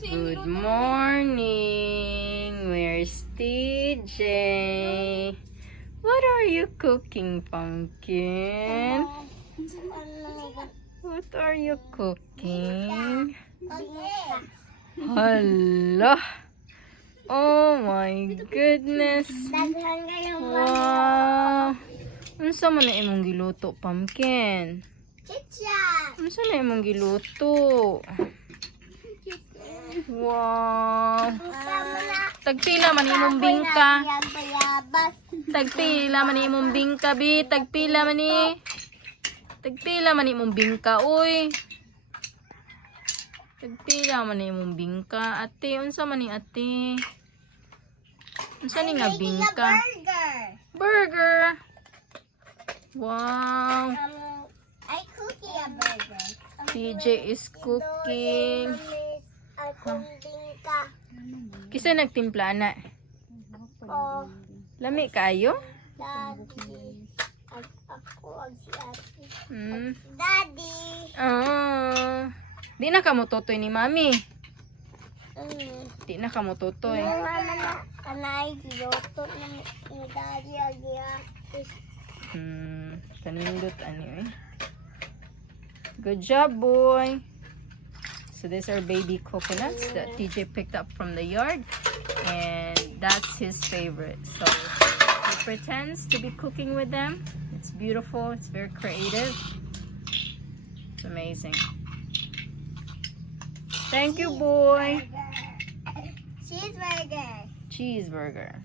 Good morning. Where's TJ? What are you cooking, Pumpkin? What are you cooking? Hala! Oh my goodness! Wow! Unsa man na imong giluto, Pumpkin? Unsa na imong giluto? Wow! Tagpila man imong bingka. Tagpila man imong bingka, bi. Tagpila man ni. Tagpila man imong bingka, uy. Tagpila man imong bingka. Ate, unsa man ni ate? Unsa ni nga bingka? Burger. Wow. I cooking a burger. TJ is cooking. Bingka. Kisa nagtimpla na? Oh, Lami kayo? daddy. Ako ang si ate. Hmm. Daddy. Oh. Di na ka mo tutoy ni mami. Di na ka mo tutoy. Mama na kanay giyoto ni daddy agi ate. Kanindot anyway. Good job, boy. So these are baby coconuts that TJ picked up from the yard, and that's his favorite. So he pretends to be cooking with them. It's beautiful. It's very creative. It's amazing. Thank you, boy. Cheeseburger. Cheeseburger.